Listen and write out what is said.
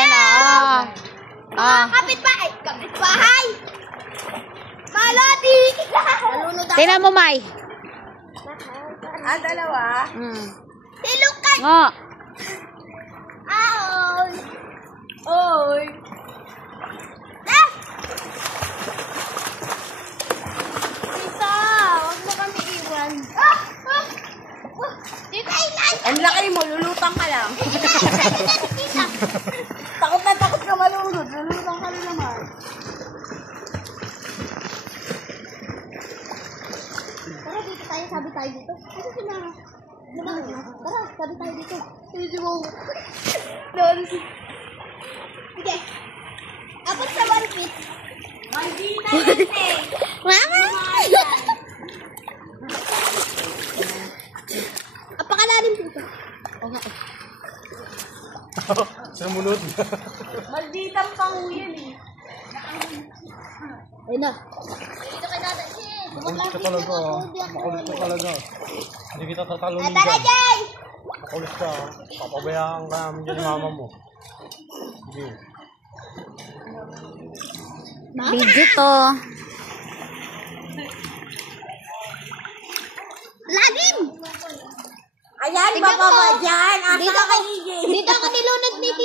Yan Kapitbahay! Kapitbahay! Malodi! Tingnan mo, May. Dalawa. Si Lucas! Ngo. Oy! Oy! Tita, huwag mo kami iwan. Tita, ilan! Ang laki mo, lulutang ka lang. Tita! Takot na takot ka malunod. Lulutang ka rin naman. Tara, dito tayo. Sabi tayo dito. Ano si Mama? Tara, sabi tayo dito. Ano si Mama? Sige. Abot sa 1 feet. Maldita kasi. Mama! Apakalalim dito. Sumunod. Malditang panguyan eh. Ayun na. Dito kay Dada Jay. Makulit ka talaga. Makulit ka talaga. Hindi kita tatalunin Tara, dyan. Jay! Makulit ka. Papabayaan ka namin dyan ni mama mo. Sige. Video to. Lagim! Ayan, Tignan bababa mo. dyan. Asa Dito ka ako, kay EJ? dito ako nilunod ni